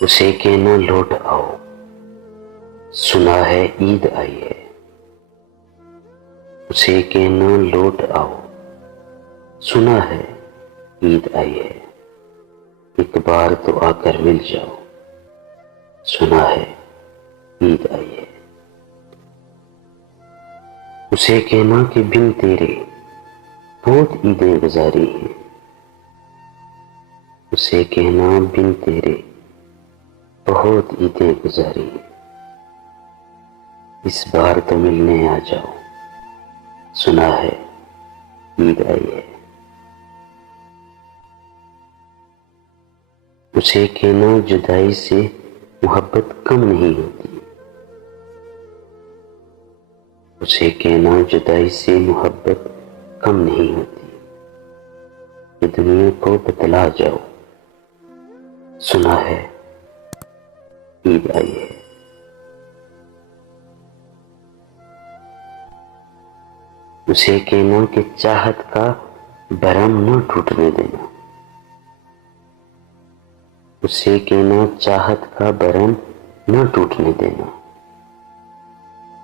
उसे कहना लौट आओ, सुना है ईद आई है। उसे कहना लौट आओ, सुना है ईद आई है। एक बार तो आकर मिल जाओ, सुना है ईद आई है। उसे कहना कि बिन तेरे बहुत ईदें गुजारी हैं। उसे कहना बिन तेरे बहुत ईदें गुजारी हैं। इस बार तो मिलने आ जाओ, सुना है ईद आई है। उसे कहना जुदाई से मोहब्बत कम नहीं होती। उसे कहना जुदाई से मोहब्बत कम नहीं होती। ये दुनिया को बतला जाओ, सुना है ईद आई है। उसे कहना कि चाहत का भरम न टूटने देना। उसे कहना चाहत का भरम न टूटने देना।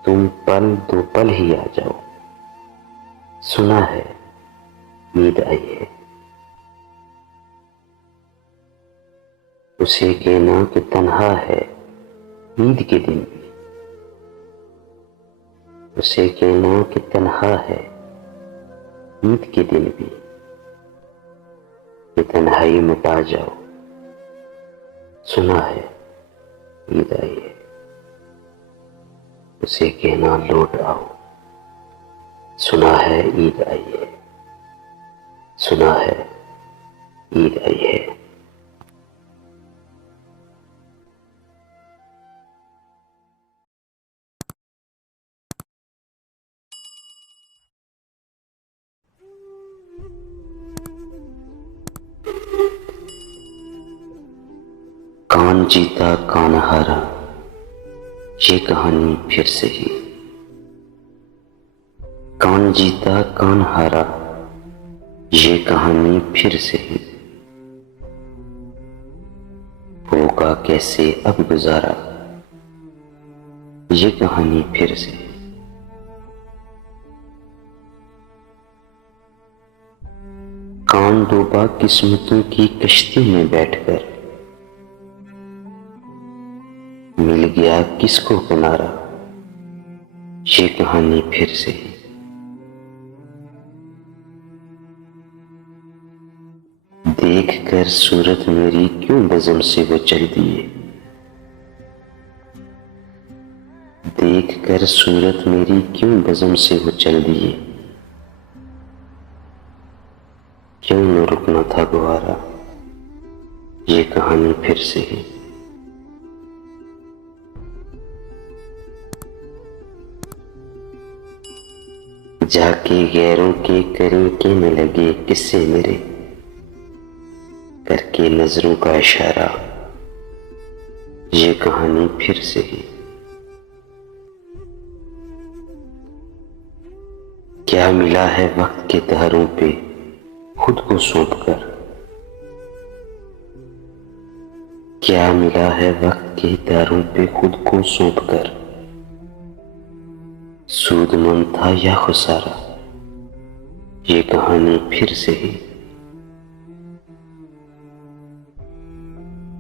तुम पल दो पल ही आ जाओ, सुना है ईद आई है। उसे कहना कि तन्हा है ईद के दिन भी। उसे कहना कि तन्हा है ईद के दिन भी। ये तन्हाई मिटा जाओ, सुना है ईद आई है। उसे कहना लौट आओ, सुना है ईद आई है। सुना है ईद आई है। कौन जीता कौन हारा, ये कहानी फिर से ही। कौन जीता कौन हारा, ये कहानी फिर से ही। होगा कैसे अब गुजारा, ये कहानी फिर से। कौन डूबा किस्मतों की कश्ती में बैठकर, मिल गया किसको किनारा, ये कहानी फिर से। देख कर सूरत मेरी क्यों बज़म से वो चल दिए। देख कर सूरत मेरी क्यों बज़म से वो चल दिए। क्यों न रुकना था गुवारा, ये कहानी फिर से है। जाके गैरों के करें के न लगे किस्से मेरे, करके नजरों का इशारा, ये कहानी फिर से है। क्या मिला है वक्त के तहरों पे खुद को सौंप कर। क्या मिला है वक्त के तहरों पे खुद को सौंप कर। सूदमंद था या खुसारा, ये कहानी फिर से है।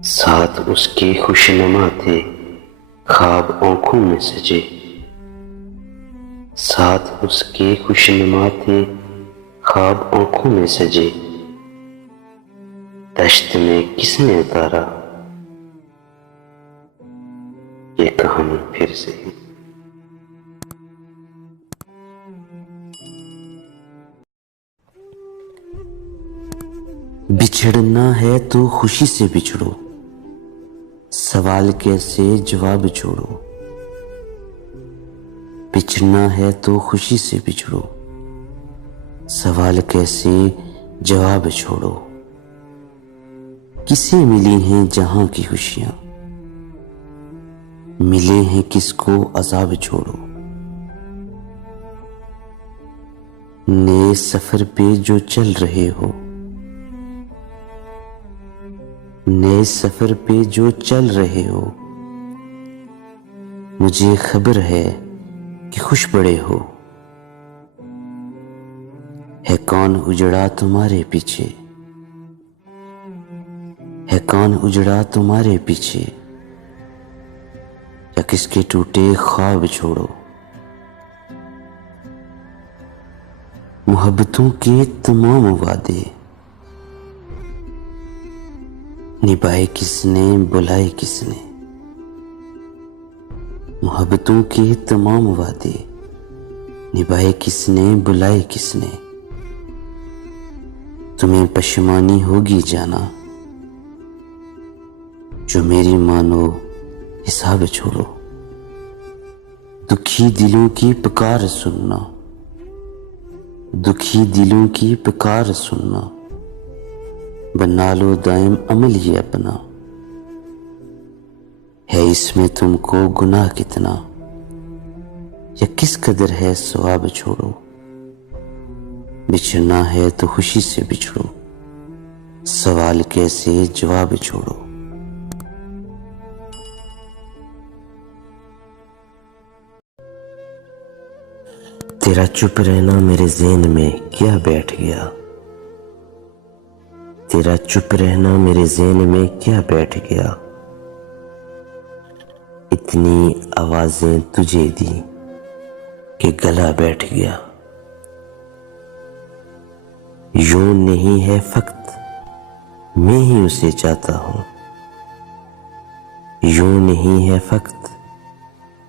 साथ उसके खुशनुमा थे ख्वाब आंखों में सजे। साथ उसके खुशनुमा थे ख्वाब आंखों में सजे। दश्त में किसने उतारा, ये कहानी फिर से है। बिछड़ना है तो खुशी से बिछड़ो, सवाल कैसे जवाब छोड़ो। बिछड़ना है तो खुशी से बिछड़ो, सवाल कैसे जवाब छोड़ो। किसे मिली हैं जहां की खुशियां, मिले हैं किसको अजाब छोड़ो। नए सफर पे जो चल रहे हो, नए सफर पे जो चल रहे हो, मुझे खबर है कि खुश बड़े हो। है कौन उजड़ा तुम्हारे पीछे, है कौन उजड़ा तुम्हारे पीछे, या किसके टूटे ख्वाब छोड़ो। मोहब्बतों के तमाम वादे निभाए किसने, बुलाए किसने। मोहब्बतों के तमाम वादे निभाए किसने, बुलाए किसने। तुम्हें पशमानी होगी जाना, जो मेरी मानो हिसाब छोड़ो। दुखी दिलों की पुकार सुनना, दुखी दिलों की पुकार सुनना। बना लो दायम अमल ये अपना, है इसमें तुमको गुनाह कितना, या किस कदर है सवाब छोड़ो। बिछड़ना है तो खुशी से बिछड़ो, सवाल कैसे जवाब छोड़ो। तेरा चुप रहना मेरे ज़हन में क्या बैठ गया, तेरा चुप रहना मेरे ज़हन में क्या बैठ गया। इतनी आवाजें तुझे दी कि गला बैठ गया। यूं नहीं है फक्त मैं ही उसे चाहता हूं, यूं नहीं है फक्त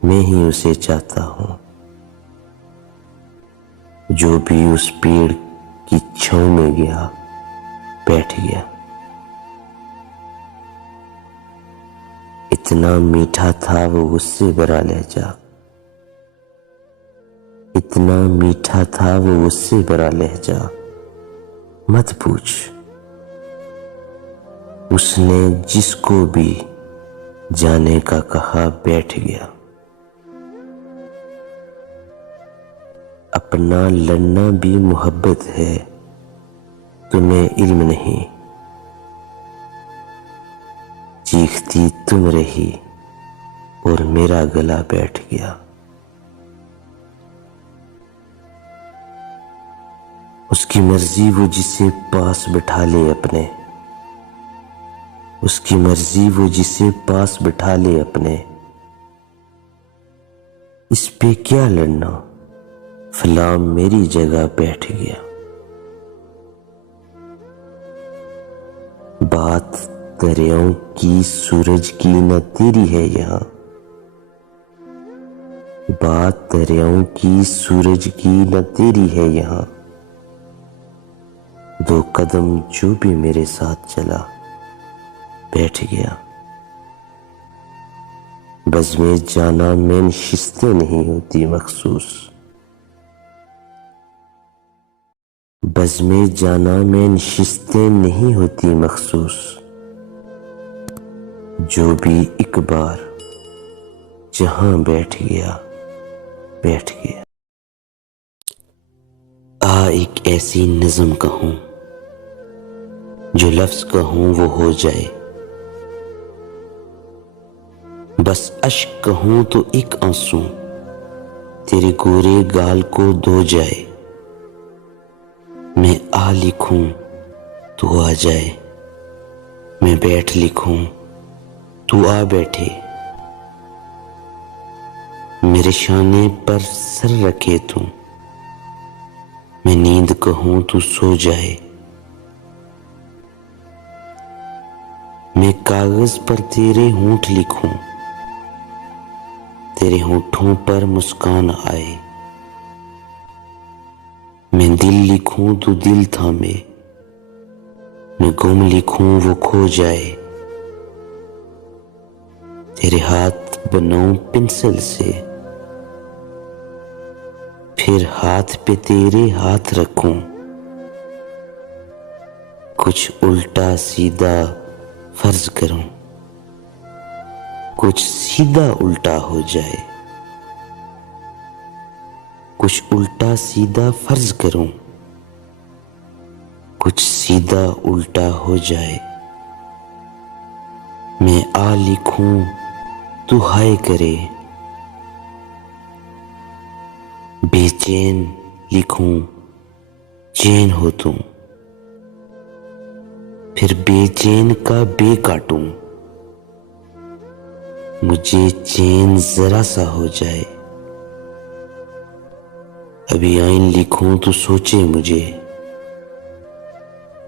मैं ही उसे चाहता हूं। जो भी उस पेड़ की छांव में गया बैठ गया। इतना मीठा था वो गुस्से भरा लहजा, इतना मीठा था वो गुस्से भरा लहजा। मत पूछ, उसने जिसको भी जाने का कहा बैठ गया। अपना लड़ना भी मोहब्बत है, तुम्हें इल्म नहीं। चीखती तुम रही और मेरा गला बैठ गया। उसकी मर्जी वो जिसे पास बिठा ले अपने, उसकी मर्जी वो जिसे पास बिठा ले अपने। इस पे क्या लड़ना, फलां मेरी जगह बैठ गया। बात दरियाओं की सूरज की न तेरी है यहाँ, बात दरियाओं की सूरज की न तेरी है यहाँ। दो कदम जो भी मेरे साथ चला बैठ गया। बज़्मे जाना में नशिस्तें नहीं होती मखसूस, बज़्मे जाना में नशिस्तें नहीं होती मखसूस। जो भी एक बार जहां बैठ गया बैठ गया। आ एक ऐसी नज़म कहूं, जो लफ्ज़ कहूं वो हो जाए। बस अश्क कहूं तो एक आंसू तेरे गोरे गाल को धो जाए। मैं आ लिखूं तू आ जाए, मैं बैठ लिखूं तू आ बैठे। मेरे शाने पर सर रखे तू, मैं नींद कहूं तू सो जाए। मैं कागज पर तेरे होंठ लिखूं, तेरे होंठों पर मुस्कान आए। मैं दिल लिखूं तू दिल थामे, मैं गुम लिखूं वो खो जाए। तेरे हाथ बनाऊं पेंसिल से, फिर हाथ पे तेरे हाथ रखूं। कुछ उल्टा सीधा फर्ज करूं, कुछ सीधा उल्टा हो जाए। कुछ उल्टा सीधा फर्ज करूं, कुछ सीधा उल्टा हो जाए। मैं आ लिखूं तू हाय करे, बेचैन लिखूं चैन हो तुम, फिर बेचैन का बे काटूं, मुझे चैन जरा सा हो जाए। अभी आइन लिखूं तो सोचे मुझे,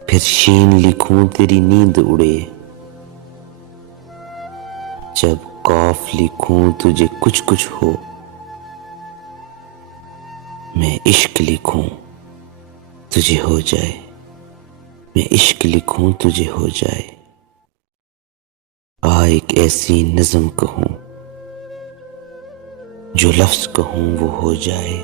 फिर शीन लिखूं तेरी नींद उड़े। जब कॉफ लिखूं तुझे कुछ कुछ हो, मैं इश्क लिखूं तुझे हो जाए, मैं इश्क लिखूं तुझे हो जाए। आ एक ऐसी नज़म कहूं, जो लफ्ज कहूं वो हो जाए।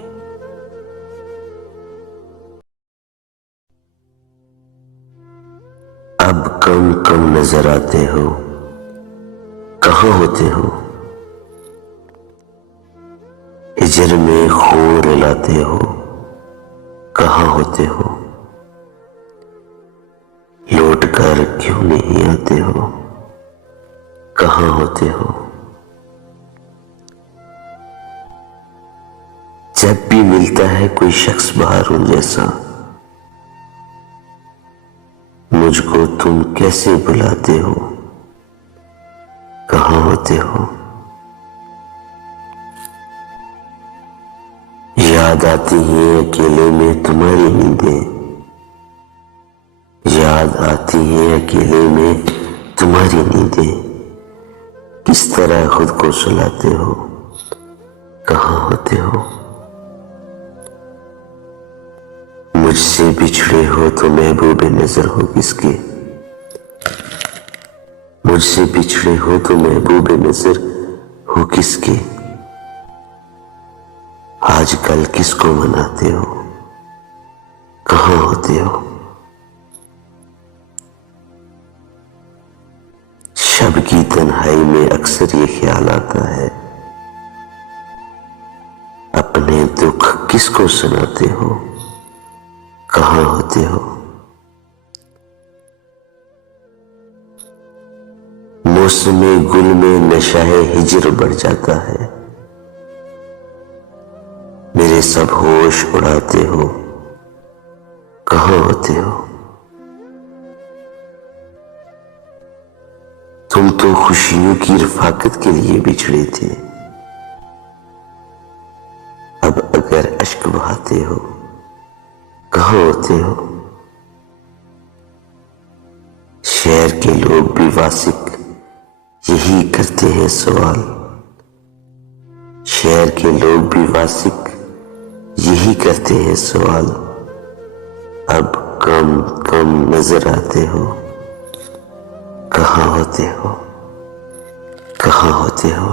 अब कम कम नजर आते हो, कहाँ होते हो? हिजर में खून रुलाते हो, कहाँ होते हो? लौट कर क्यों नहीं आते हो, कहाँ होते हो? जब भी मिलता है कोई शख्स बाहरों जैसा, मुझको तुम कैसे बुलाते हो, कहाँ होते हो? याद आती है अकेले में तुम्हारी नींदें, याद आती है अकेले में तुम्हारी नींदें। किस तरह खुद को सुलाते हो, कहाँ होते हो? मुझसे बिछड़े हो तो महबूबे नजर हो किसके, मुझसे बिछड़े हो तो महबूबे नजर हो किसके? आजकल किसको मनाते हो, कहाँ होते हो? शब की तन्हाई में अक्सर ये ख्याल आता है, अपने दुख किसको सुनाते हो, कहाँ होते हो? मौसमे गुल में नशाए हिजर बढ़ जाता है, मेरे सब होश उड़ाते हो, कहाँ होते हो? तुम तो खुशियों की रफाकत के लिए बिछड़े थे, अब अगर अश्क बहाते हो, कहाँ होते हो? शहर के लोग भी वासिक यही करते हैं सवाल, शहर के लोग भी वासिक यही करते हैं सवाल। अब कम कम नजर आते हो, कहाँ होते हो, कहाँ होते हो?